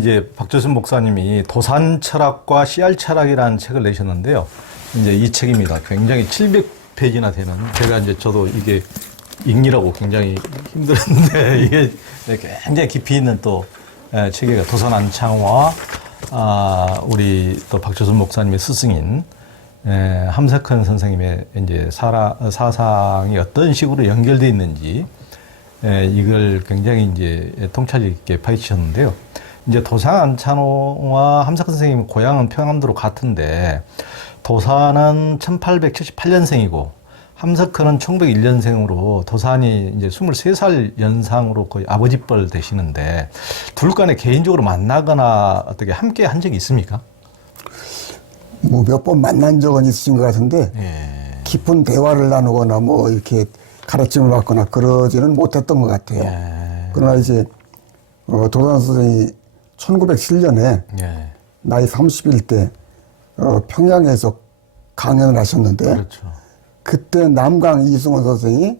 이제 박조순 목사님이 도산 철학과 씨알 철학이라는 책을 내셨는데요. 이제 이 책입니다. 굉장히 700페이지나 되는, 제가 이제 저도 이게 읽느라고 굉장히 힘들었는데, 이게 굉장히 깊이 있는 또 책이에요. 도산 안창호와 우리 또 박조순 목사님의 스승인 함석헌 선생님의 이제 사상이 어떤 식으로 연결되어 있는지 이걸 굉장히 이제 통찰 있게 파헤치셨는데요. 이제 도산 안창호와 함석헌 선생님 고향은 평안도로 같은데, 도산은 1878년생이고 함석헌은 1901년생으로 도산이 이제 23살 연상으로 거의 아버지뻘 되시는데, 둘 간에 개인적으로 만나거나 어떻게 함께 한 적이 있습니까? 뭐 몇 번 만난 적은 있으신 것 같은데, 예. 깊은 대화를 나누거나 뭐 이렇게 가르침을 받거나 그러지는 못했던 것 같아요. 예. 그러나 이제 도산 선생이 1907년에 예. 나이 30일 때 평양에서 강연을 하셨는데, 그렇죠. 그때 남강 이승원 선생이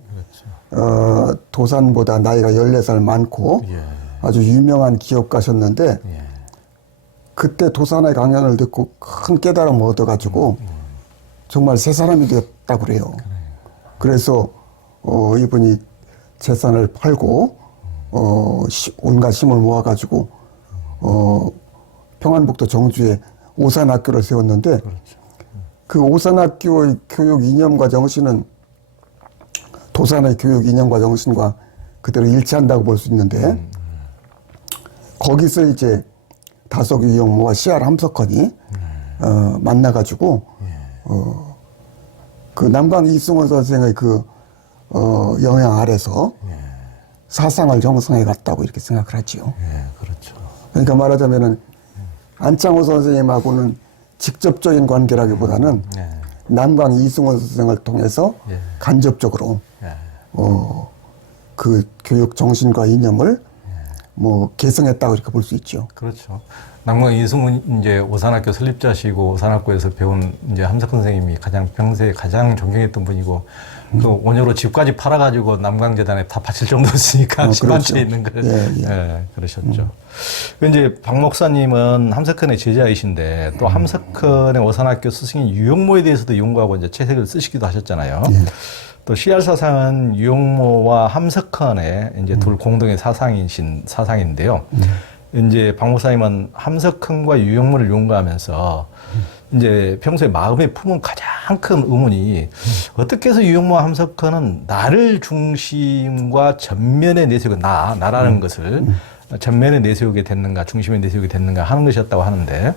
그렇죠. 도산보다 나이가 14살 많고 예. 아주 유명한 기업가셨는데, 예. 그때 도산의 강연을 듣고 큰 깨달음을 얻어가지고 정말 새 사람이 되었다고 그래요. 그래서 이분이 재산을 팔고 온갖 힘을 모아가지고 평안북도 정주에 오산학교를 세웠는데, 그 오산학교의 교육 이념과 정신은 도산의 교육 이념과 정신과 그대로 일치한다고 볼 수 있는데, 거기서 이제 다석 유영모와 씨알 함석헌이 만나가지고 그 남강 이승원 선생의 그 영향 아래서 사상을 형성해 갔다고 이렇게 생각을 하지요. 예, 그렇죠. 그러니까 말하자면은 안창호 선생님하고는 직접적인 관계라기보다는 남강 이승원 선생을 통해서 간접적으로 그 교육 정신과 이념을 뭐 개성했다고 이렇게 볼 수 있죠. 그렇죠. 남강 이승훈 이제 오산학교 설립자시고, 오산학교에서 배운 이제 함석헌 선생님이 평소에 가장 존경했던 분이고, 그 원효로 집까지 팔아가지고 남강재단에 다 바칠 정도였으니까 집안채 있는 걸 그러셨죠. 이제 박 목사님은 함석헌의 제자이신데, 또 함석헌의 오산학교 스승인 유영모에 대해서도 연구하고 이제 책을 쓰시기도 하셨잖아요. 또 씨알 사상은 유영모와 함석헌의 이제 둘 공동의 사상인데요. 이제 박 목사님은 함석헌과 유영모를 연구하면서 이제 평소에 마음에 품은 가장 큰 의문이, 어떻게 해서 유영모와 함석헌은 나를 중심과 전면에 내세우고 나라는 것을 전면에 내세우게 됐는가, 중심에 내세우게 됐는가 하는 것이었다고 하는데,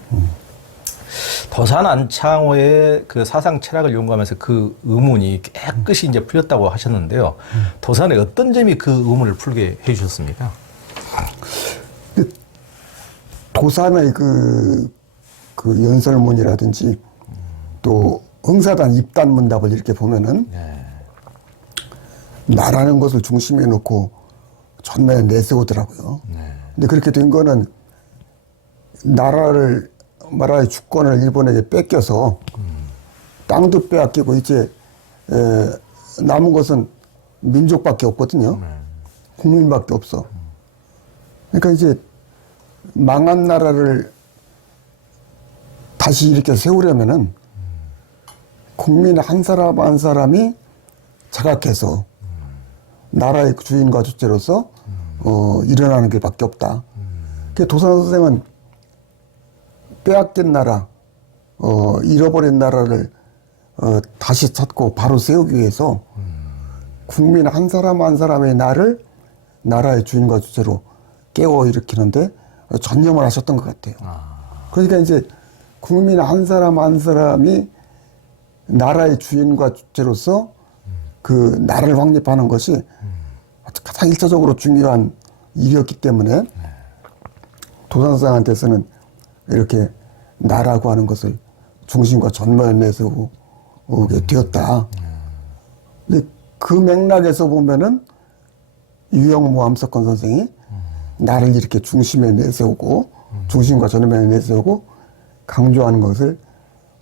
도산 안창호의 그 사상 철학을 연구하면서 그 의문이 깨끗이 이제 풀렸다고 하셨는데요. 도산의 어떤 점이 그 의문을 풀게 해주셨습니까? 도산의 그 연설문이라든지 또 응사단 입단 문답을 이렇게 보면은 나라는 것을 중심에 놓고 전면에 내세우더라고요. 근데 그렇게 된 거는 나라의 주권을 일본에게 뺏겨서 땅도 빼앗기고 이제 남은 것은 민족밖에 없거든요. 국민밖에 없어. 그러니까 이제 망한 나라를 다시 이렇게 세우려면은 국민 한 사람 한 사람이 자각해서 나라의 주인과 주체로서 일어나는 게 밖에 없다. 그 도산 선생은 빼앗긴 나라, 잃어버린 나라를 다시 찾고 바로 세우기 위해서 국민 한 사람 한 사람의 나라의 주인과 주체로 깨워 일으키는데 전념을 하셨던 것 같아요. 그러니까 이제 국민 한 사람 한 사람이 나라의 주인과 주체로서 그 나라를 확립하는 것이 가장 일차적으로 중요한 일이었기 때문에 도산상한테서는 이렇게 나라고 하는 것을 중심과 전면에 내세우게 되었다. 근데 그 맥락에서 보면은 유영모 함석헌 선생이 나를 이렇게 중심에 내세우고 중심과 전면에 내세우고 강조하는 것을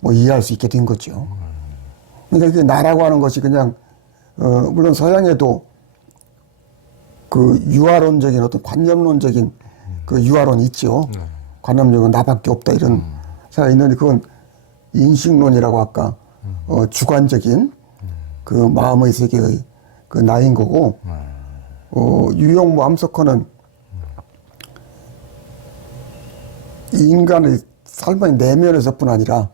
뭐 이해할 수 있게 된 거죠. 그러니까 이게 나라고 하는 것이 그냥 물론 서양에도 그 유아론적인 어떤 관념론적인 그 유화론이 있죠. 관념력은 나밖에 없다 이런 생각이 있는데 그건 인식론이라고 아까 주관적인 그 마음의 세계의 그 나인 거고 유영무 암석헌은 인간의 삶의 내면에서뿐 아니라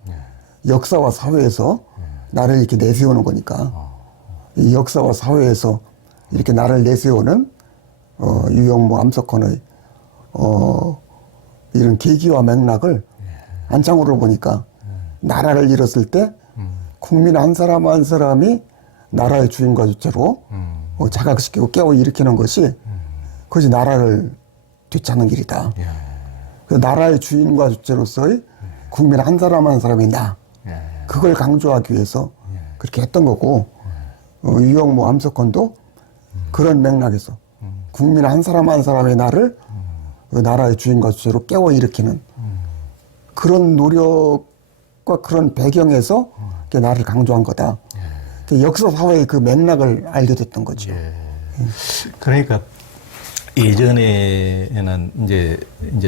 역사와 사회에서 나를 이렇게 내세우는 거니까 이 역사와 사회에서 이렇게 나를 내세우는 유영무 암석헌의 이런 계기와 맥락을 안창호를 보니까 나라를 잃었을 때 국민 한 사람 한 사람이 나라의 주인과 주체로 자각시키고 깨워 일으키는 것이 그것이 나라를 되찾는 길이다. 그 나라의 주인과 주체로서의 국민 한 사람 한 사람이 나. 그걸 강조하기 위해서 그렇게 했던 거고 유영무 암석헌도 그런 맥락에서 국민 한 사람 한 사람의 나를 그 나라의 주인과 주체로 깨워 일으키는 그런 노력과 그런 배경에서 나를 강조한 거다. 역사 사회의 그 맥락을 알게 됐던 거죠. 그러니까 예전에는 이제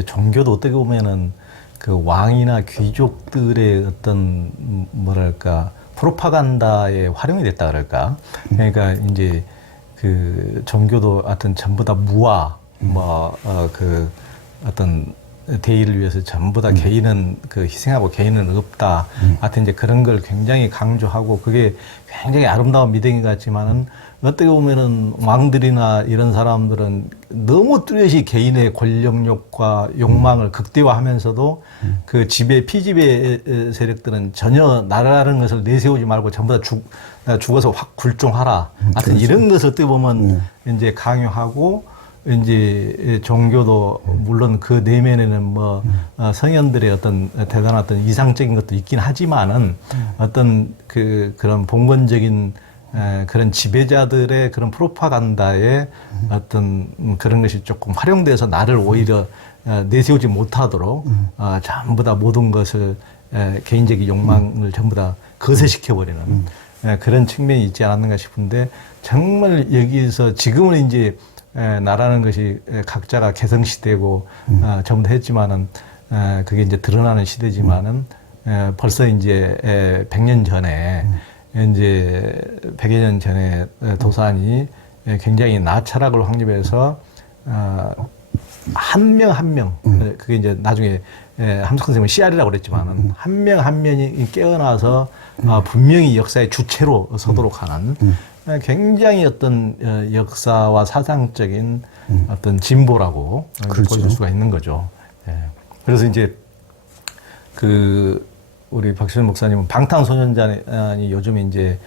종교도 어떻게 보면은 그 왕이나 귀족들의 어떤 뭐랄까 프로파간다에 활용이 됐다 그럴까. 그러니까 이제 그 종교도 하여튼 전부 다 무아 그 어떤 대의를 위해서 전부 다 개인은 그 희생하고 개인은 없다. 하여튼 이제 그런 걸 굉장히 강조하고 그게 굉장히 아름다운 미덕인 것 같지만은 어떻게 보면은 왕들이나 이런 사람들은 너무 뚜렷이 개인의 권력욕과 욕망을 극대화하면서도 그 피지배 세력들은 전혀 나라라는 것을 내세우지 말고 전부 다 죽어서 확 굴종하라. 하여튼 그렇죠. 이런 것을 어떻게 보면 이제 강요하고 이제 종교도 물론 그 내면에는 뭐 성현들의 어떤 대단한 어떤 이상적인 것도 있긴 하지만은 어떤 그런 봉건적인 그런 지배자들의 그런 프로파간다에 어떤 그런 것이 조금 활용돼서 나를 오히려 내세우지 못하도록 전부 다 모든 것을 개인적인 욕망을 전부 다 거세시켜버리는 그런 측면이 있지 않았는가 싶은데 정말 여기서 지금은 이제 나라는 것이 각자가 개성시대고 전부 다 했지만은 그게 이제 드러나는 시대지만은 벌써 이제 100년 전에 이제 100여 년 전에 도산이 굉장히 나철학을 확립해서 한 명 한 명 그게 이제 나중에 함석헌 선생님은 씨알이라고 그랬지만은 한 명 한 명이 깨어나서 분명히 역사의 주체로 서도록 하는 굉장히 어떤 역사와 사상적인 어떤 진보라고 그렇죠. 보여줄 수가 있는 거죠. 그래서 이제 우리 박시현 목사님은 방탄소년단이 요즘에 이제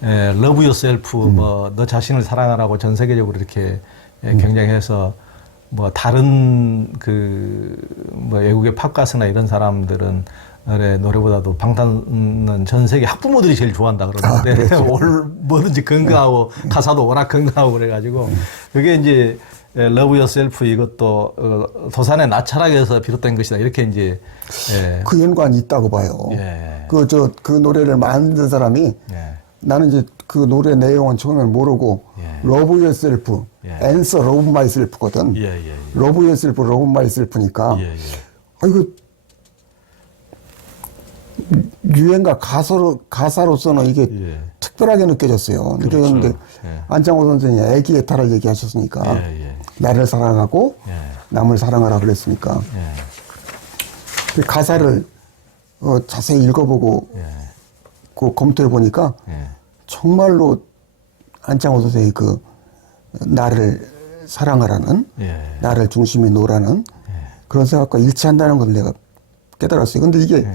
러브 요셀프 뭐 너 자신을 사랑하라고 전 세계적으로 이렇게 굉장히 해서 뭐 다른 뭐 외국의 팝가수나 이런 사람들은 노래보다도 방탄은 전 세계 학부모들이 제일 좋아한다 그러는데 뭐든지 건강하고 가사도 워낙 건강하고 그래가지고 그게 이제 러브 요셀프 이것도 도산의 나철학에서 비롯된 것이다 이렇게 이제 그 연관이 있다고 봐요. 그 노래를 만든 사람이 나는 이제 그 노래 내용은 처음엔 모르고 러브 요셀프 앤서 러브 마이셀프거든. 러브 요셀프 러브 마이셀프니까 이거 유행가 가사로서는 이게 특별하게 느껴졌어요. 느껴졌는데 그렇죠. 안창호 선생님이 애기의 탈을 얘기하셨으니까 나를 사랑하고 남을 사랑하라 그랬으니까 그 가사를 자세히 읽어보고 그 검토해 보니까 정말로 안창호 선생이 그 나를 사랑하라는 나를 중심에 놓으라는 그런 생각과 일치한다는 걸 내가 깨달았어요. 근데 이게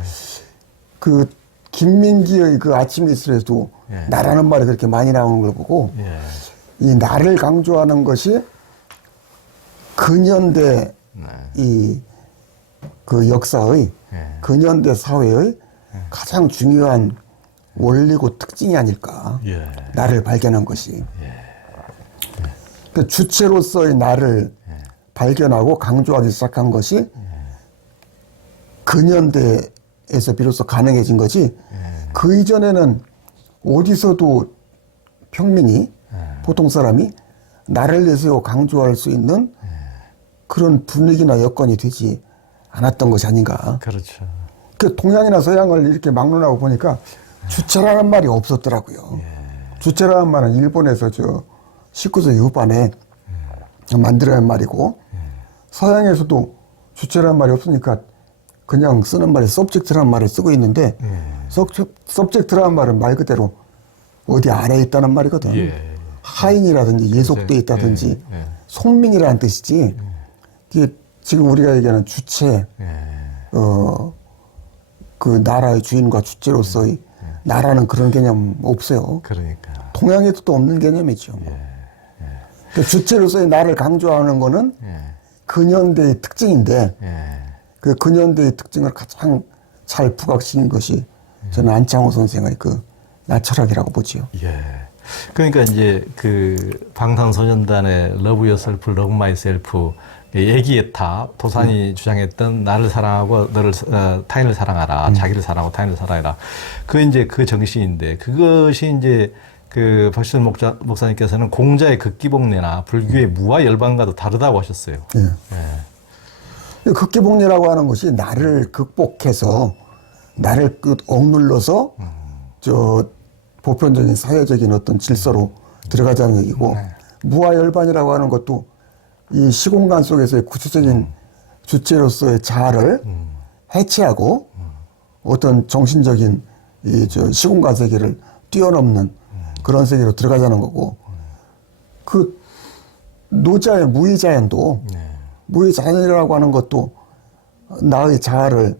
그 김민기의 그 아침 이슬에도 나라는 말이 그렇게 많이 나오는 걸 보고 이 나를 강조하는 것이 근현대 이 그 역사의 근현대 사회의 가장 중요한 원리고 특징이 아닐까. 나를 발견한 것이. 그 주체로서의 나를 발견하고 강조하기 시작한 것이 근현대에서 비로소 가능해진 거지. 그 이전에는 어디서도 평민이 보통 사람이 나를 내세워 강조할 수 있는 그런 분위기나 여건이 되지 않았던 것이 아닌가. 그렇죠. 그 동양이나 서양을 이렇게 막론하고 보니까 주체라는 말이 없었더라고요. 주체라는 말은 일본에서 저 19세기 후반에 만들어낸 말이고 서양에서도 주체라는 말이 없으니까 그냥 쓰는 말이 subject라는 말을 쓰고 있는데 subject라는 말은 말 그대로 어디 안에 있다는 말이거든. 예. 하인이라든지 예속돼 있다든지 예. 속민이라는 뜻이지. 이게 지금 우리가 얘기하는 주체, 그 나라의 주인과 주체로서의 나라는 그런 개념 없어요. 그러니까. 동양에도 없는 개념이죠. 그 주체로서의 나를 강조하는 거는 근현대의 특징인데 그 근현대의 특징을 가장 잘 부각시킨 것이 저는 안창호 선생의 그 나철학이라고 보지요. 예. 그러니까 이제 그 방탄소년단의 Love Yourself, Love Myself 얘기의 탑 도산이 주장했던 나를 사랑하고 너를 타인을 사랑하라, 자기를 사랑하고 타인을 사랑해라. 그 이제 그 정신인데 그것이 이제 그 박시선 목사님께서는 공자의 극기복례나 불교의 무와 열반과도 다르다고 하셨어요. 극기복례라고 하는 것이 나를 극복해서 나를 억눌러서 저 보편적인 사회적인 어떤 질서로 들어가자는 얘기고 무아열반이라고 하는 것도 이 시공간 속에서의 구체적인 주체로서의 자아를 해체하고 어떤 정신적인 이 저 시공간 세계를 뛰어넘는 그런 세계로 들어가자는 거고 그 노자의 무의자연도 무의자연이라고 하는 것도 나의 자아를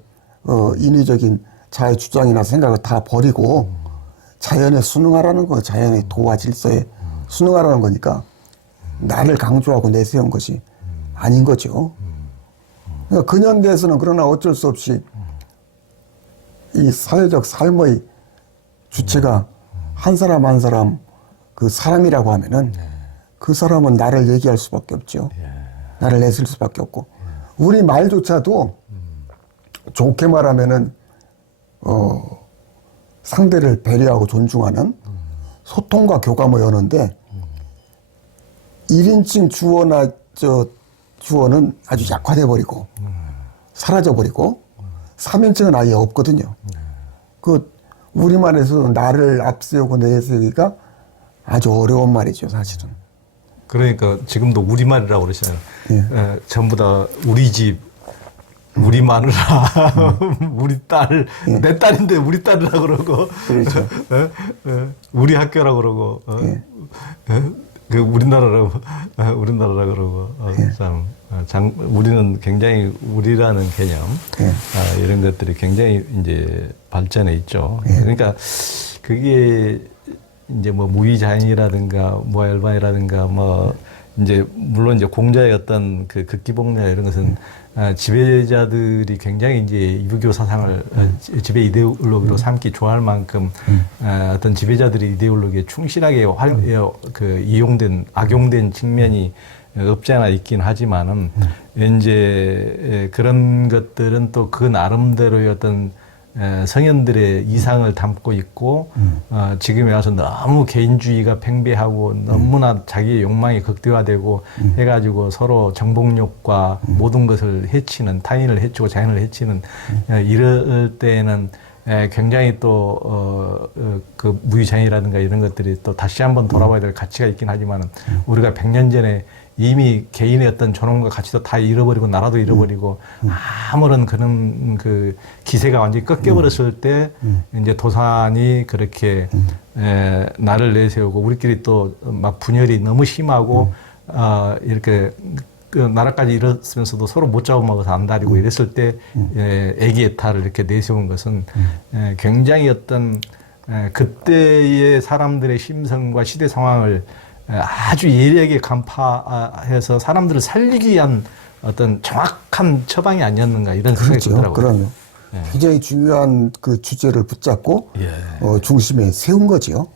인위적인 자의 주장이나 생각을 다 버리고 자연에 순응하라는 거, 자연의 도와 질서에 순응하라는 거니까 나를 강조하고 내세운 것이 아닌 거죠. 그러니까 근현대에서는 그러나 어쩔 수 없이 이 사회적 삶의 주체가 한 사람 한 사람 그 사람이라고 하면은 그 사람은 나를 얘기할 수밖에 없죠. 나를 내세울 수밖에 없고 우리 말조차도 좋게 말하면은 상대를 배려하고 존중하는 소통과 교감의 언어인데 1인칭 주어나 주어는 아주 약화돼 버리고 사라져 버리고 3인칭은 아예 없거든요. 그 우리말에서 나를 앞세우고 내세우기가 아주 어려운 말이죠, 사실은. 그러니까 지금도 우리말이라고 그러시잖아요. 전부 다 우리 집, 우리 마누라, 우리 딸, 내 딸인데 우리 딸이라 그러고, 그렇죠. 우리 학교라 그러고, 그 우리나라라 그러고, 우리는 굉장히 우리라는 개념, 이런 것들이 굉장히 이제 발전해 있죠. 그러니까 그게 이제 뭐 무의자연이라든가 무아열반이라든가 뭐 이제 물론 이제 공자의 어떤 그 극기복례 이런 것은 지배자들이 굉장히 이제 유교 사상을 지배 이데올로기로 삼기 좋아할 만큼 어떤 지배자들이 이데올로기에 충실하게 이용된 악용된 측면이 없지 않아 있긴 하지만은 이제 그런 것들은 또 그 나름대로의 어떤 성현들의 이상을 담고 있고 지금에 와서 너무 개인주의가 팽배하고 너무나 자기의 욕망이 극대화되고 해가지고 서로 정복욕과 모든 것을 해치는 타인을 해치고 자연을 해치는 이럴 때에는 굉장히 또 그 무의자연이라든가 이런 것들이 또 다시 한번 돌아봐야 될 가치가 있긴 하지만은 우리가 100년 전에 이미 개인의 어떤 존엄과 가치도 다 잃어버리고 나라도 잃어버리고 아무런 그런 그 기세가 완전히 꺾여버렸을 때 이제 도산이 그렇게 나를 내세우고 우리끼리 또 막 분열이 너무 심하고 이렇게 그 나라까지 잃었으면서도 서로 못 잡아먹어서 안달이고 이랬을 때 애기애타를 이렇게 내세운 것은 굉장히 어떤 그때의 사람들의 심성과 시대 상황을 아주 예리하게 간파해서 사람들을 살리기 위한 어떤 정확한 처방이 아니었는가 이런 생각이 들더라고요. 그럼요. 굉장히 중요한 그 주제를 붙잡고 중심에 세운 거지요.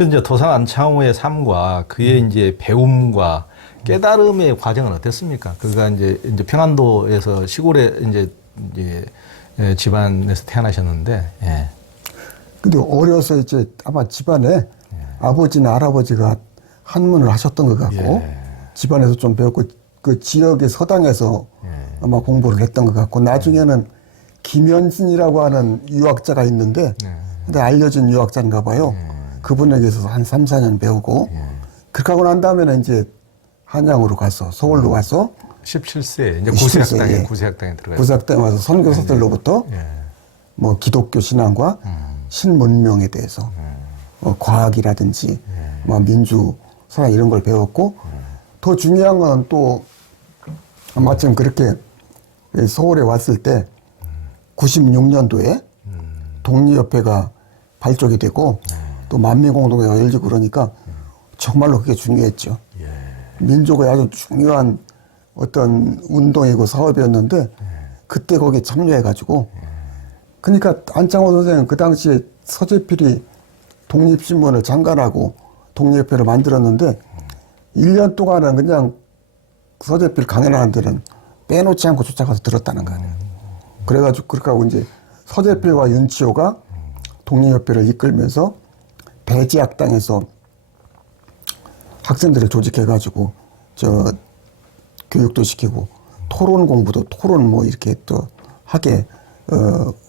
이제 도산 안창호의 삶과 그의 이제 배움과 깨달음의 과정은 어땠습니까? 그가 이제 평안도에서 시골에 이제 집안에서 태어나셨는데, 근데 어려서 이제 아마 집안에 아버지나 할아버지가 한문을 하셨던 것 같고 집안에서 좀 배웠고 그 지역의 서당에서 아마 공부를 했던 것 같고 나중에는 김현진이라고 하는 유학자가 있는데 근데 알려진 유학자인가 봐요. 그분에게서 한 3, 4년 배우고 그렇게 하고 난 다음에는 이제 한양으로 가서 서울로 가서 17세 이제 17세, 구세학당에 예. 구세학당에 들어가요. 구세학당에 와서 선교사들로부터 뭐 기독교 신앙과 신문명에 대해서 과학이라든지 뭐 민주 사랑 이런 걸 배웠고 더 중요한 건 또 마침 그렇게 서울에 왔을 때 96년도에 독립협회가 발족이 되고 또 만미공동회가 열리고 그러니까 정말로 그게 중요했죠. 민족의 아주 중요한 어떤 운동이고 사업이었는데 그때 거기에 참여해가지고 그러니까 안창호 선생은 그 당시에 서재필이 독립신문을 장관하고 독립협회를 만들었는데 1년 동안은 그냥 서재필 강연하는 데는 빼놓지 않고 쫓아가서 들었다는 거 아니에요. 그래가지고 그렇게 하고 이제 서재필과 윤치호가 독립협회를 이끌면서 배지학당에서 학생들을 조직해가지고 저 교육도 시키고 토론 공부도 토론 뭐 이렇게 또 하게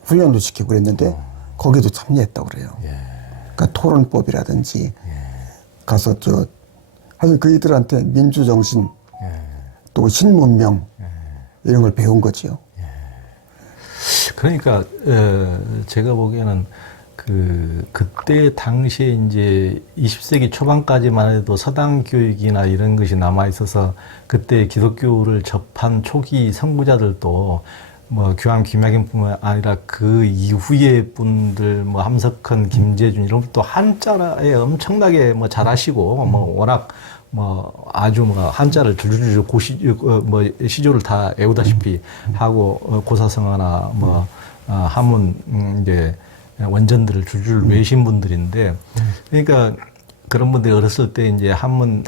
훈련도 시키고 그랬는데 거기도 참여했다고 그래요. 그러니까 토론법이라든지 가서 사실 그이들한테 민주정신 또 신문명 이런 걸 배운 거지요. 그러니까 제가 보기에는 그때 당시에 이제 20세기 초반까지만 해도 서당 교육이나 이런 것이 남아 있어서 그때 기독교를 접한 초기 선구자들도 뭐 규황 김약인뿐만 아니라 그 이후의 분들 뭐 함석헌, 김재준 이런 분도 한자에 엄청나게 뭐 잘하시고 뭐 워낙 뭐 아주 뭐 한자를 줄줄줄 뭐 시조를 다 외우다시피 하고 고사성어나 뭐 한문 이제 원전들을 줄줄 외신 분들인데 그러니까 그런 분들이 어렸을 때 이제 한문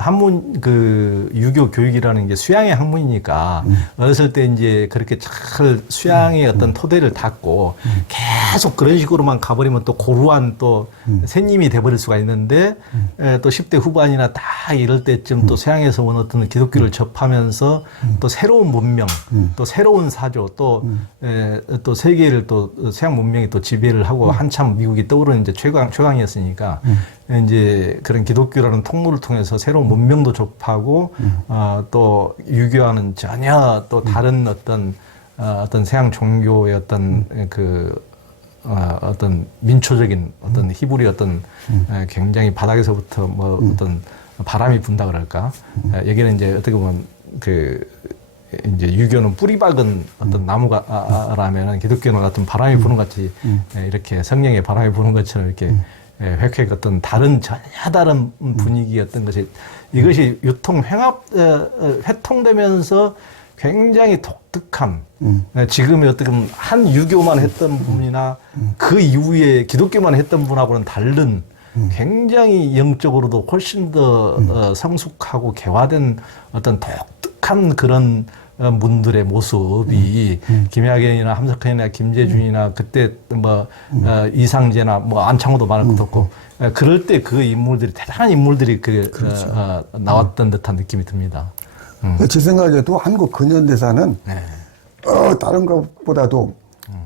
그 유교 교육이라는 게 수양의 학문이니까 어렸을 때 이제 그렇게 잘 수양의 어떤 토대를 닦고 계속 그런 식으로만 가버리면 또 고루한 또 새님이 돼버릴 수가 있는데 또 10대 후반이나 다 이럴 때쯤 또 서양에서 온 어떤 기독교를 접하면서 또 새로운 문명, 또 새로운 사조, 또 세계를 또 서양 문명이 또 지배를 하고 한참 미국이 떠오르는 이제 최강이었으니까 이제 그런 기독교라는 통로를 통해서 새로운 문명도 접하고 또 유교와는 전혀 또 다른 어떤 서양 종교의 어떤 어떤 민초적인 어떤 히브리 어떤 굉장히 바닥에서부터 뭐 어떤 바람이 분다 그럴까 여기는 이제 어떻게 보면 이제 유교는 뿌리 박은 어떤 나무가라면은 기독교는 어떤 바람이 부는 같이 이렇게 성령의 바람이 부는 것처럼 이렇게 획획 어떤 전혀 다른 분위기였던 것이 이것이 회통되면서 굉장히 독특한 지금의 어떻게 보면 한 유교만 했던 분이나 그 이후에 기독교만 했던 분하고는 다른 굉장히 영적으로도 훨씬 더 성숙하고 개화된 어떤 독특한 그런 분들의 모습이 김약연이나 함석헌이나 김재준이나 그때 뭐 이상재나 뭐 안창호도 많을 것도 없고 그럴 때 그 인물들이 대단한 인물들이 그렇죠. 나왔던 듯한 느낌이 듭니다. 제 생각에도 한국 근현대사는 다른 것보다도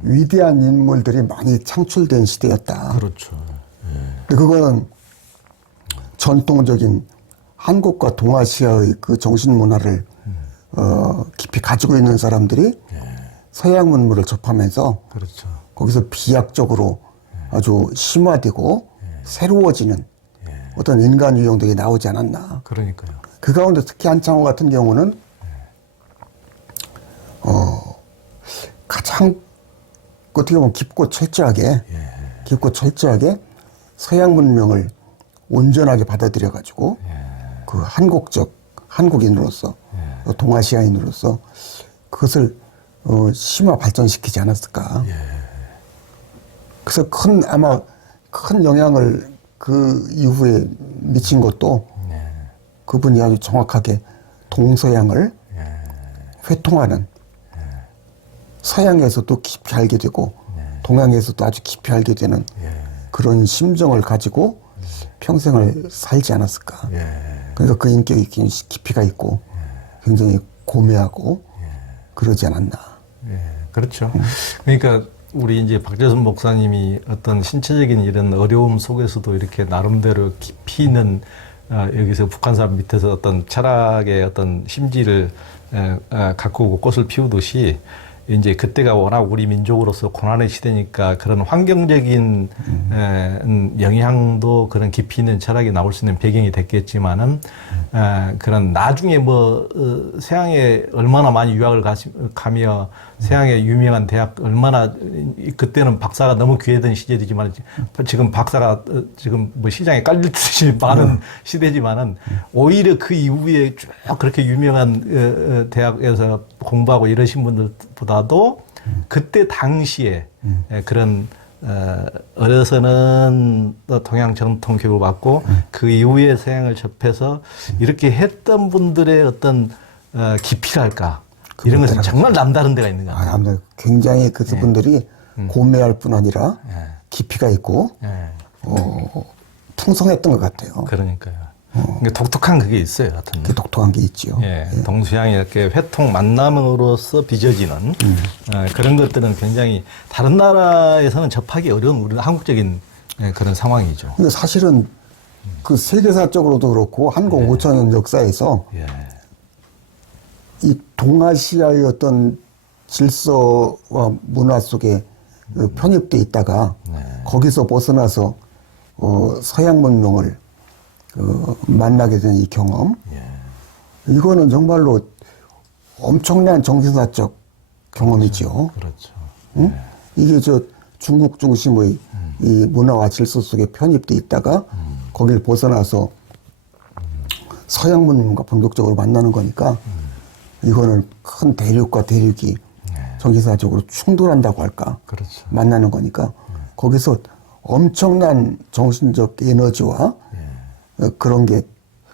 위대한 인물들이 많이 창출된 시대였다. 그렇죠. 그거는 전통적인 한국과 동아시아의 그 정신문화를 깊이 가지고 있는 사람들이 서양 문물을 접하면서 그렇죠. 거기서 비약적으로 아주 심화되고 새로워지는 어떤 인간 유형들이 나오지 않았나. 그러니까요. 그 가운데 특히 한창호 같은 경우는 가장 어떻게 보면 깊고 철저하게 서양 문명을 온전하게 받아들여 가지고 그 한국인으로서 동아시아인으로서 그것을 심화 발전시키지 않았을까. 그래서 아마 큰 영향을 그 이후에 미친 것도 그분이 아주 정확하게 동서양을 회통하는 서양에서도 깊이 알게 되고 동양에서도 아주 깊이 알게 되는 그런 심정을 가지고 평생을 살지 않았을까. 그래서 그 인격이 깊이가 있고 굉장히 고뇌하고 그러지 않았나. 예, 그렇죠. 그러니까 우리 이제 박재선 목사님이 어떤 신체적인 이런 어려움 속에서도 이렇게 나름대로 깊이 있는 여기서 북한산 밑에서 어떤 철학의 어떤 심지를 갖고 오고 꽃을 피우듯이 이제 그때가 워낙 우리 민족으로서 고난의 시대니까 그런 환경적인 영향도 그런 깊이 있는 철학이 나올 수 있는 배경이 됐겠지만은 그런 나중에 뭐 서양에 얼마나 많이 유학을 가며 서양의 유명한 대학 얼마나 그때는 박사가 너무 귀하던 시절이지만 지금 박사가 지금 뭐 시장에 깔리듯이 많은 시대지만은 오히려 그 이후에 쭉 그렇게 유명한 대학에서 공부하고 이러신 분들보다도 그때 당시에 그런 어려서는 또 동양 정통 교육을 받고 그 이후에 서양을 접해서 이렇게 했던 분들의 어떤 깊이랄까 이런 것은 정말 남다른 데가 있는 것 같아요. 굉장히 그분들이 고매할 뿐 아니라 깊이가 있고 풍성했던 것 같아요. 그러니까요. 그러니까 독특한 그게 있어요, 하여튼. 그 독특한 게 있죠. 예, 동서양이 이렇게 회통 만남으로서 빚어지는 그런 것들은 굉장히 다른 나라에서는 접하기 어려운 우리 한국적인 그런 상황이죠. 근데 사실은 그 세계사적으로도 그렇고 한국 5천년 역사에서 이 동아시아의 어떤 질서와 문화 속에 편입돼 있다가 거기서 벗어나서 서양 문명을 만나게 된 이 경험, 이거는 정말로 엄청난 정신사적 경험이죠. 그렇죠. 응? 이게 저 중국 중심의 이 문화와 질서 속에 편입돼 있다가 거길 벗어나서 서양 문명과 본격적으로 만나는 거니까 이거는 큰 대륙과 대륙이 정신사적으로 충돌한다고 할까? 그렇죠. 만나는 거니까 거기서 엄청난 정신적 에너지와 그런 게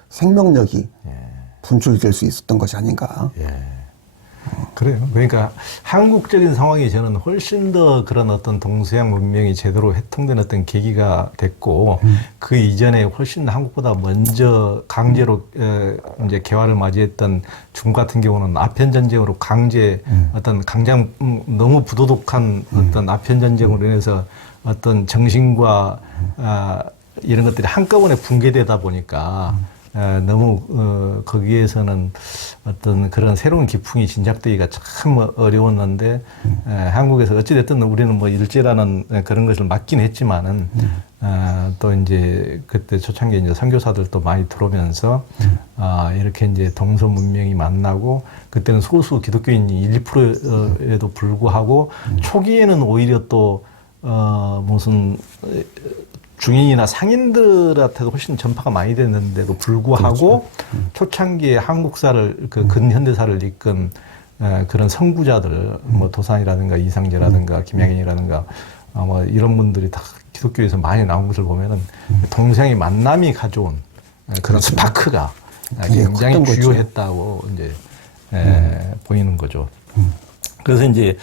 생명력이 분출될 수 있었던 것이 아닌가. 그래요. 그러니까 한국적인 상황이 저는 훨씬 더 그런 어떤 동서양 문명이 제대로 해통된 어떤 계기가 됐고 그 이전에 훨씬 한국보다 먼저 강제로 이제 개화를 맞이했던 중국 같은 경우는 아편 전쟁으로 강제 어떤 강장 너무 부도덕한 어떤 아편 전쟁으로 인해서 어떤 정신과 이런 것들이 한꺼번에 붕괴되다 보니까 너무 거기에서는 어떤 그런 새로운 기풍이 진작되기가 참 어려웠는데 한국에서 어찌됐든 우리는 뭐 일제라는 그런 것을 맞긴 했지만은 또 이제 그때 초창기에 이제 선교사들도 많이 들어오면서 이렇게 이제 동서 문명이 만나고 그때는 소수 기독교인이 1, 2%에도 불구하고 초기에는 오히려 또 무슨 중인이나 상인들한테도 훨씬 전파가 많이 됐는데도 불구하고 초창기에 한국사를 그 근현대사를 이끈 그런 선구자들 뭐 도산이라든가 이상재라든가 김양인이라든가 뭐 이런 분들이 다 기독교에서 많이 나온 것을 보면은 동서양의 만남이 가져온 그런 스파크가 굉장히 주요했다고 이제 보이는 거죠. 그래서 이제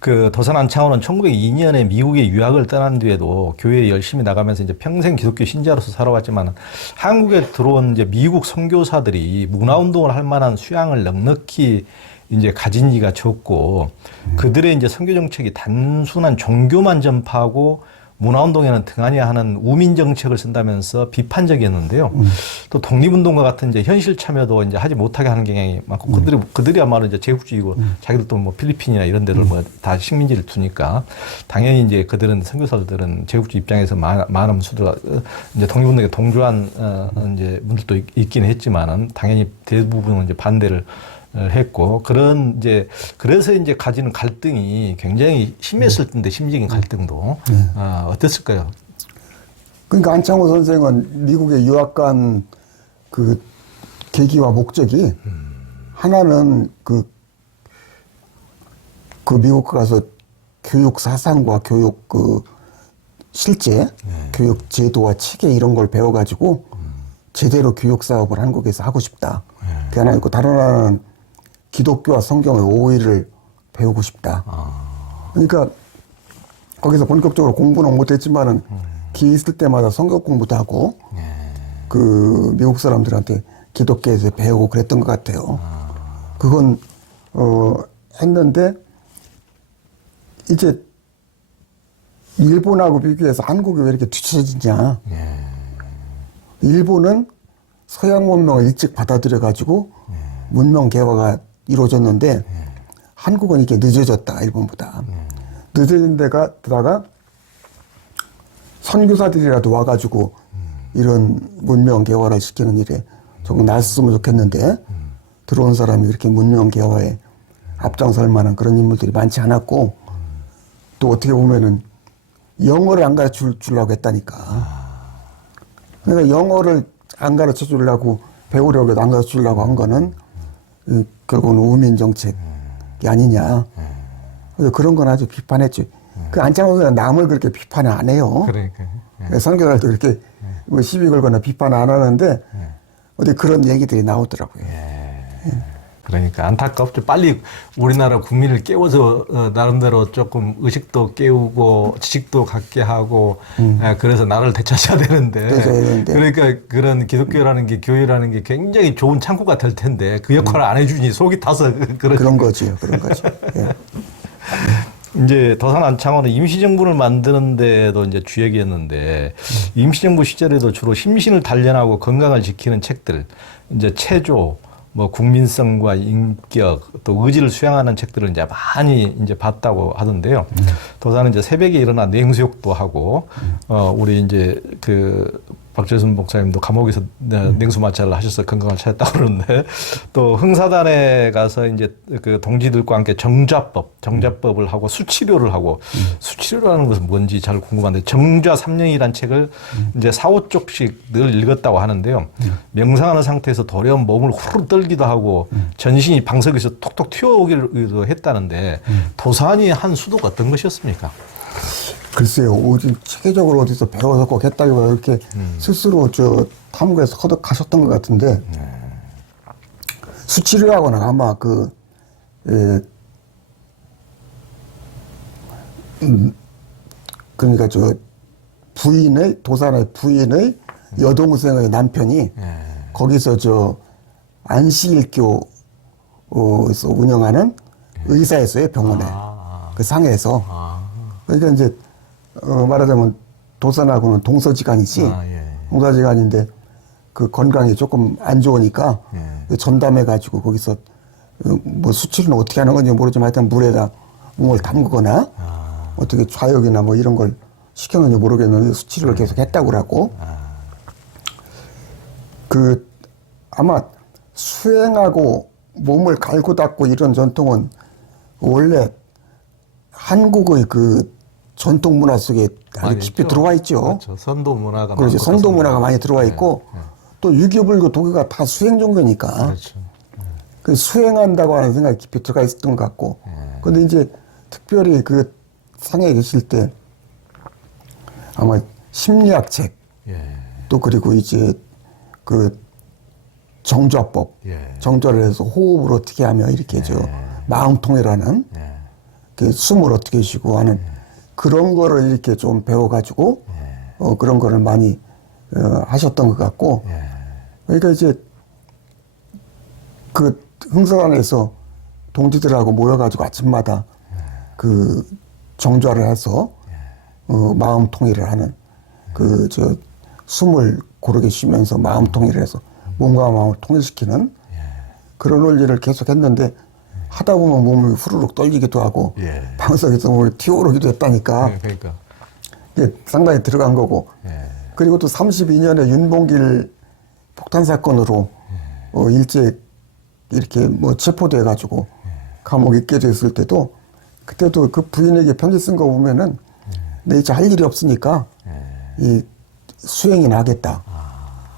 그 도산 안창호는 1902년에 미국에 유학을 떠난 뒤에도 교회에 열심히 나가면서 이제 평생 기독교 신자로서 살아왔지만 한국에 들어온 이제 미국 선교사들이 문화운동을 할 만한 수양을 넉넉히 이제 가진 이가 적고 그들의 이제 선교 정책이 단순한 종교만 전파하고 문화운동에는 등한히 하는 우민 정책을 쓴다면서 비판적이었는데요. 또 독립운동과 같은 이제 현실 참여도 이제 하지 못하게 하는 경향이 많고 그들이야말로 이제 제국주의고 자기들도 뭐 필리핀이나 이런 데를 뭐 다 식민지를 두니까 당연히 이제 그들은 선교사들은 제국주의 입장에서 많은 수들가 이제 독립운동에 동조한 이제 분들도 있긴 했지만은 당연히 대부분은 이제 반대를 했고 그런 이제 그래서 이제 가지는 갈등이 굉장히 심했을 텐데 심적인 갈등도 어땠을까요? 그러니까 안창호 선생은 미국에 유학 간 그 계기와 목적이 하나는 그 미국 가서 교육 사상과 교육 그 실제 교육 제도와 체계 이런 걸 배워가지고 제대로 교육 사업을 한국에서 하고 싶다. 그게 하나 있고 다른 하나는 기독교와 성경의 오해를 배우고 싶다. 그러니까 거기서 본격적으로 공부는 못했지만은 기회 있을 때마다 성경 공부도 하고 그 미국 사람들한테 기독교에서 배우고 그랬던 것 같아요. 그건 했는데 이제 일본하고 비교해서 한국이 왜 이렇게 뒤처지냐. 일본은 서양 문명을 일찍 받아들여 가지고 문명 개화가 이루어졌는데 한국은 이게 늦어졌다. 일본보다. 늦어진 데다가 선교사들이라도 와가지고 이런 문명 개화를 시키는 일에 조금 나섰으면 좋겠는데 들어온 사람이 이렇게 문명 개화에 앞장설 만한 그런 인물들이 많지 않았고 또 어떻게 보면은 영어를 안 가르쳐 주려고 했다니까. 그러니까 영어를 안 가르쳐 주려고 배우려고 해도 안 가르쳐 주려고 한 거는 결국은 우민 정책이 아니냐. 그래서 그런 건 아주 비판했죠. 그 안창호 선생은 남을 그렇게 비판을 안 해요. 그러니까요. 선교사들도 그렇게 뭐 시비 걸거나 비판 안 하는데 어디 그런 얘기들이 나오더라고요. 그러니까 안타깝죠. 빨리 우리나라 국민을 깨워서 나름대로 조금 의식도 깨우고 지식도 갖게 하고 그래서 나라를 되찾아야 되는데 그러니까 그런 기독교라는 게 교회라는 게 굉장히 좋은 창구가 될 텐데 그 역할을 안 해주니 속이 타서 그런 거지요. 그런 거죠. 예. 이제 도산 안창호는 임시정부를 만드는 데도 이제 주역이었는데 임시정부 시절에도 주로 심신을 단련하고 건강을 지키는 책들, 이제 체조, 뭐 국민성과 인격, 또 의지를 수양하는 책들을 이제 많이 이제 봤다고 하던데요. 도산은 이제 새벽에 일어나 냉수욕도 하고, 우리 이제 그 박재순 목사님도 감옥에서 냉수 마찰을 하셔서 건강을 찾았다고 그러는데, 또 흥사단에 가서 이제 그 동지들과 함께 정자법을 하고 수치료를 하고, 수치료라는 것은 뭔지 잘 궁금한데, 정좌 3년이라는 책을 이제 4~5쪽씩 늘 읽었다고 하는데요. 명상하는 상태에서 도련 몸을 후루 떨기도 하고, 전신이 방석에서 톡톡 튀어오기도 했다는데, 도산이 한 수도가 어떤 것이었습니까? 글쎄요, 체계적으로 어디서 배워서 꼭 했다기보다 이렇게 스스로 탐구해서 허덕하셨던 것 같은데, 수치료하고는 아마 그러니까 도산의 부인의 여동생의 남편이 거기서 안식일교에서 운영하는 의사였어요, 병원에. 그 상해에서. 그러니까 이제, 말하자면 도산하고는 동서지간이지. 동서지간인데 그 건강이 조금 안 좋으니까 전담해가지고 거기서 뭐 수치료는 어떻게 하는 건지 모르지만 하여튼 물에다 몸을 담그거나 어떻게 좌욕이나 뭐 이런 걸 시켰는지 모르겠는데 수치료를 계속 했다고 그러고 아마 수행하고 몸을 갈고 닦고 이런 전통은 원래 한국의 전통 문화 속에 아주 깊이 들어와 있죠. 그렇죠. 선도 문화가 그렇죠. 선도 문화가 많이 들어와 있고 또 유교불교 도교가 다 수행 종교니까. 그렇죠. 그 수행한다고 하는 생각이 깊이 들어가 있었던 것 같고. 근데 이제 특별히 그 상해에 계실 때 아마 심리학 책, 또 그리고 이제 정좌법, 정좌를 해서 호흡을 어떻게 하며 이렇게 마음 통일하는 그 숨을 어떻게 쉬고 하는 그런 거를 이렇게 좀 배워가지고 그런 거를 많이 하셨던 것 같고 그러니까 이제 그 흥사단에서 동지들하고 모여가지고 아침마다 그 정좌를 해서 마음 통일을 하는 숨을 고르게 쉬면서 마음 통일을 해서 몸과 마음을 통일시키는 그런 원리를 계속 했는데 하다 보면 몸이 후루룩 떨리기도 하고 방석에서 몸이 튀어오르기도 했다니까 그러니까. 이게 상당히 들어간 거고 그리고 또 32년에 윤봉길 폭탄 사건으로 일제 이렇게 뭐 체포돼 가지고 감옥에 있게 있을 때도 그때도 그 부인에게 편지 쓴 거 보면은 내 이제 할 일이 없으니까 이 수행이 나겠다.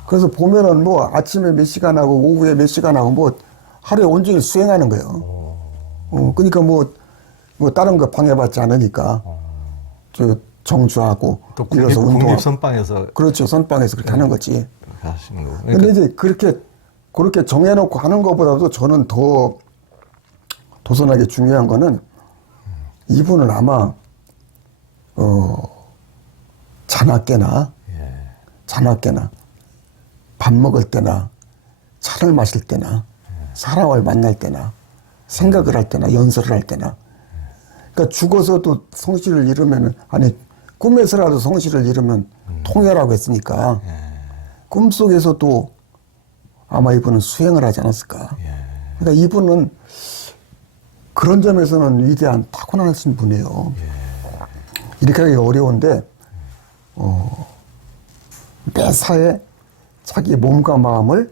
그래서 보면은 뭐 아침에 몇 시간 하고 오후에 몇 시간 하고 뭐 하루에 온종일 수행하는 거예요. 그러니까 뭐 다른 거 방해받지 않으니까 정주하고 또 국립 선방에서 그렇죠. 선방에서 그렇게 하는 거지. 하시는 거고. 근데 이제 그렇게 정해놓고 하는 것보다도 저는 더 도선하게 중요한 거는 이분은 아마 자나깨나 밥 먹을 때나 차를 마실 때나 사람을 만날 때나 생각을 할 때나 연설을 할 때나 그러니까 죽어서도 성실을 이루면 아니 꿈에서라도 성실을 이루면 통해라고 했으니까 꿈속에서도 아마 이분은 수행을 하지 않았을까. 그러니까 이분은 그런 점에서는 위대한 타고나신 분이에요. 이렇게 하기 어려운데 매사에 자기 몸과 마음을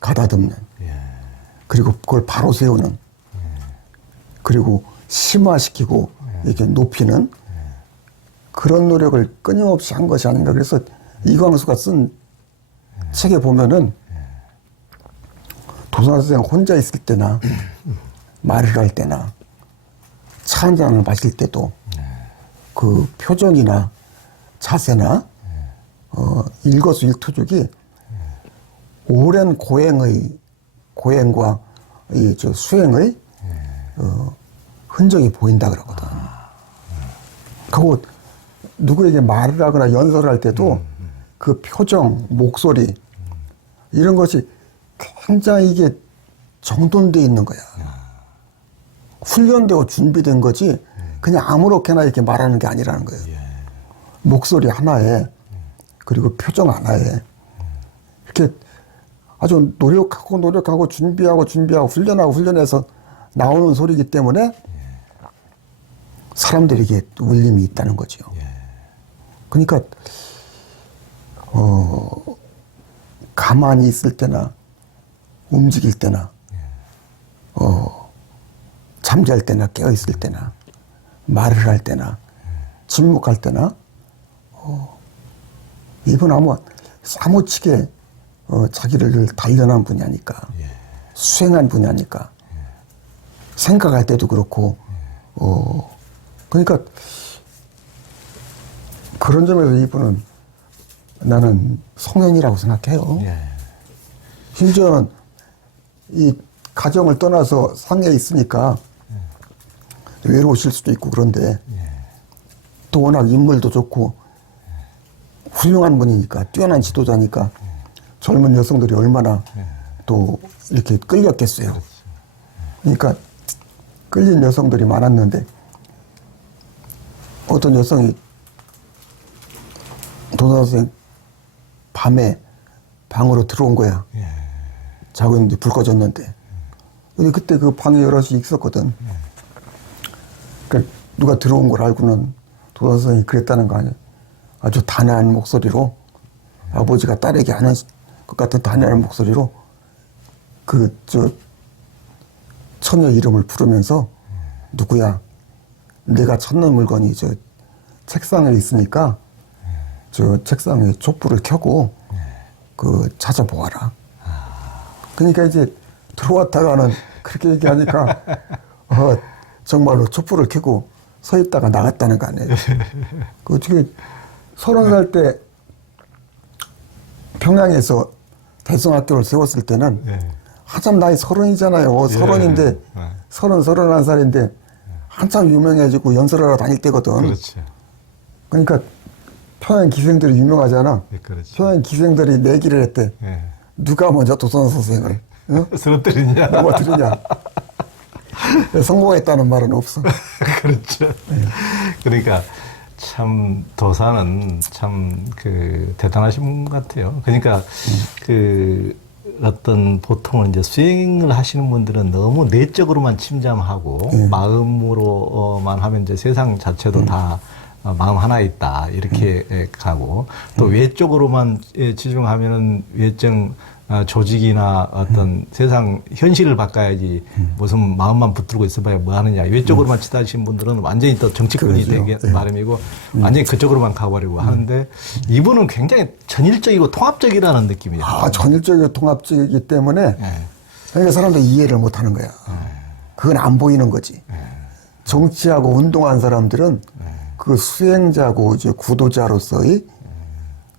가다듬는 그리고 그걸 바로 세우는 그리고 심화시키고 이렇게 높이는 그런 노력을 끊임없이 한 것이 아닌가. 그래서 이광수가 쓴 책에 보면은 도산 선생 혼자 있을 때나 말을 할 때나 차 한 잔을 마실 때도 그 표정이나 자세나 일거수일투족이 오랜 고행과 이 저 수행의 흔적이 보인다 그러거든. 그리고 누구에게 말을 하거나 연설을 할 때도 그 표정, 목소리 이런 것이 굉장히 이게 정돈되어 있는 거야. 훈련되고 준비된 거지 그냥 아무렇게나 이렇게 말하는 게 아니라는 거예요. 목소리 하나에 그리고 표정 하나에 이렇게 아주 노력하고 준비하고 훈련해서 나오는 소리이기 때문에 사람들에게 울림이 있다는 거죠. 그러니까 가만히 있을 때나 움직일 때나 잠잘 때나 깨어 있을 때나 말을 할 때나 침묵할 때나 이분 아마 사무치게 자기를 단련한 분이 아닐까. 수행한 분이 아닐까. 생각할 때도 그렇고 그러니까 그런 점에서 이분은 나는 성현이라고 생각해요. 심지어는 이 가정을 떠나서 상해에 있으니까 외로우실 수도 있고 그런데 또 워낙 인물도 좋고 훌륭한 분이니까 뛰어난 지도자니까 젊은 여성들이 얼마나 또 이렇게 끌렸겠어요. 그러니까 끌린 여성들이 많았는데 어떤 여성이 도사선생 밤에 방으로 들어온 거야. 자고 있는데 불 꺼졌는데. 근데 그때 그 방에 여럿이 있었거든. 그러니까 누가 들어온 걸 알고는 도사선생이 그랬다는 거 아니야. 아주 단아한 목소리로 아버지가 딸에게 하는 것 같은 단아한 목소리로 처녀 이름을 부르면서 누구야? 내가 찾는 물건이 저 책상에 있으니까 저 책상에 촛불을 켜고 찾아보아라. 그러니까 이제 들어왔다가는 그렇게 얘기하니까 정말로 촛불을 켜고 서 있다가 나갔다는 거 아니에요. 어떻게 30살 때 평양에서 대성학교를 세웠을 때는 한참 나이 30이잖아요. 30인데 31살인데 한참 유명해지고 연설을 하러 다닐 때거든. 그렇죠. 그러니까 평양 기생들이 유명하잖아. 그렇죠. 평양 기생들이 내기를 했대. 누가 먼저 도선 선생을 쓰러뜨리냐? 넘어뜨리냐. 성공했다는 말은 없어. 그렇죠. 그러니까 참 도사는 참 대단하신 분 같아요. 그러니까 어떤 보통은 이제 수행을 하시는 분들은 너무 내적으로만 침잠하고 마음으로만 하면 이제 세상 자체도 다 마음 하나 있다 이렇게 가고 또 외적으로만 치중하면은 외적 조직이나 어떤 세상 현실을 바꿔야지 무슨 마음만 붙들고 있어봐야 뭐 하느냐. 외적으로만 치닫으신 분들은 완전히 또 정치꾼이 되기 마련이고 완전히 그쪽으로만 가버리고 하는데 이분은 굉장히 전일적이고 통합적이라는 느낌이에요. 전일적이고 통합적이기 때문에 그러니까 사람들이 이해를 못 하는 거야. 그건 안 보이는 거지. 정치하고 운동한 사람들은 그 수행자고 이제 구도자로서의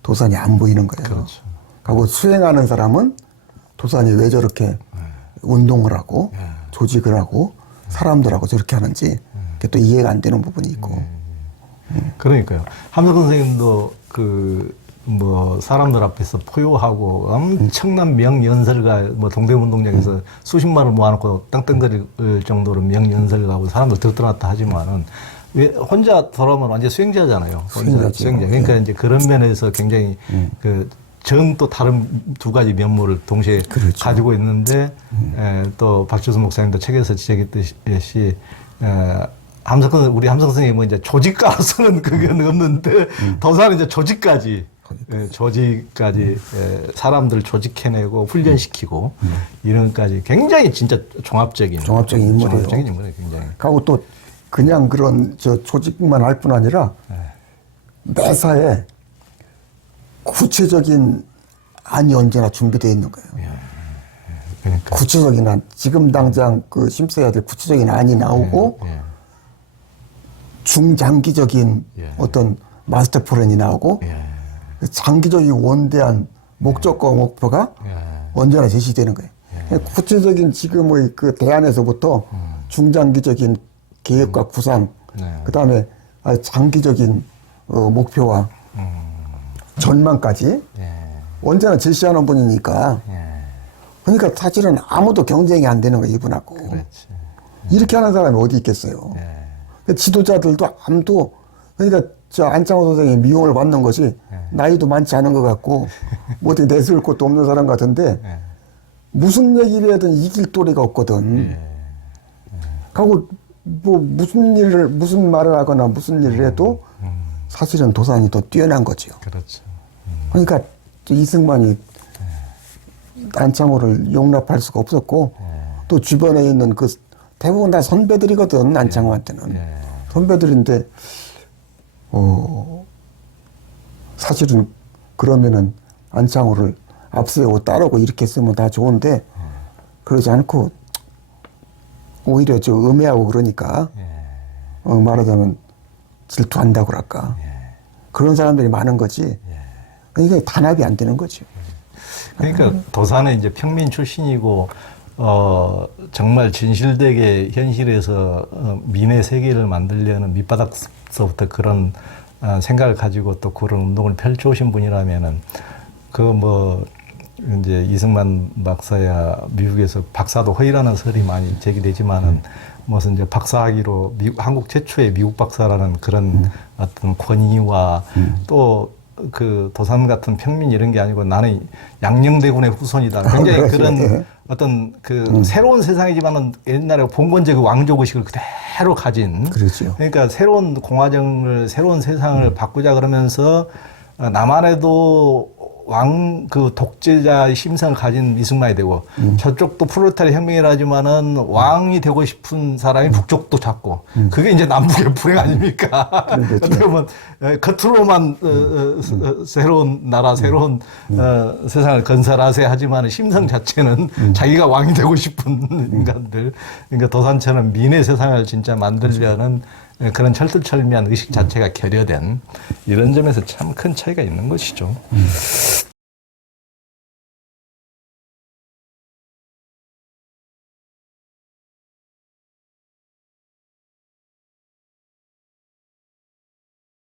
도산이 안 보이는 거예요. 그렇죠. 하고 수행하는 사람은 도산이 왜 저렇게 운동을 하고 조직을 하고 사람들하고 저렇게 하는지 그게 또 이해가 안 되는 부분이 있고. 그러니까요. 함석근 선생님도 뭐 사람들 앞에서 포효하고 엄청난 명연설가 뭐 동대문동장에서 수십만 원을 모아놓고 땅덩거릴 정도로 명연설가하고 사람들 들떠났다 하지만은 왜 혼자 돌아오면 완전 수행자잖아요. 혼자 수행자. 그러니까 이제 그런 면에서 굉장히 그 전 또 다른 두 가지 면모를 동시에 그렇죠. 가지고 있는데 또 박주선 목사님도 책에서 지적했듯이 우리 함석 선생님은 이제 조직가로서는 그게 없는데 도사는 이제 조직까지 사람들 조직해내고 훈련시키고 이런까지 굉장히 진짜 종합적인 인물이에요. 굉장히. 하고 또 그냥 그런 저 조직만 할 뿐 아니라 매사에 구체적인 안이 언제나 준비되어 있는 거예요. 그러니까. 구체적인 안, 지금 당장 그 심사해야 될 구체적인 안이 나오고 중장기적인 어떤 마스터 플랜이 나오고 장기적인 원대한 목적과 목표가 언제나 제시되는 거예요. 구체적인 지금의 그 대안에서부터 중장기적인 계획과 구상, 그 다음에 장기적인 목표와 전망까지 언제나 제시하는 분이니까. 그러니까 사실은 아무도 경쟁이 안 되는 거예요, 이분하고. 그렇지. 이렇게 하는 사람이 어디 있겠어요. 지도자들도 아무도, 그러니까 저 안창호 선생이 미움을 받는 것이 나이도 많지 않은 것 같고 뭐 어떻게 내세울 것도 없는 사람 같은데 무슨 얘기를 하든 이길 도리가 없거든. 하고 뭐 무슨 말을 하거나 무슨 일을 해도 사실은 도산이 더 뛰어난 거죠. 그렇죠. 그러니까 이승만이 안창호를 용납할 수가 없었고 또 주변에 있는 그 대부분 다 선배들이거든. 안창호한테는 선배들인데 사실은 그러면은 안창호를 앞세우고 따르고 이렇게 쓰면 다 좋은데 그러지 않고 오히려 저 음해하고 그러니까 말하자면 질투한다고 그럴까 그런 사람들이 많은 거지. 그러니까 단합이 안 되는 거죠. 그러니까 도사는 이제 평민 출신이고 정말 진실되게 현실에서 민의 세계를 만들려는 밑바닥서부터 그런 생각을 가지고 또 그런 운동을 펼쳐오신 분이라면은 그 뭐 이제 이승만 박사야 미국에서 박사도 허위라는 설이 많이 제기되지만은 무슨 이제 박사학위로 한국 최초의 미국 박사라는 그런 어떤 권위와 또 그 도산 같은 평민 이런 게 아니고 나는 양녕대군의 후손이다. 굉장히 그런 어떤 그 새로운 세상이지만은 옛날에 봉건제 그 왕족 의식을 그대로 가진. 그렇죠. 그러니까 새로운 공화정을 새로운 세상을 바꾸자 그러면서 남한에도 그 독재자의 심성을 가진 이승만이 되고 저쪽도 프롤레타리아 혁명이라 하지만은 왕이 되고 싶은 사람이 북쪽도 찾고 그게 이제 남북의 불행 아닙니까? 어떻게 보면 겉으로만 새로운 나라, 새로운 세상을 건설하세요 하지만 심성 자체는 자기가 왕이 되고 싶은 인간들. 그러니까 도산처럼 민의 세상을 진짜 만들려는 그런 철두철미한 의식 자체가 결여된 이런 점에서 참 큰 차이가 있는 것이죠.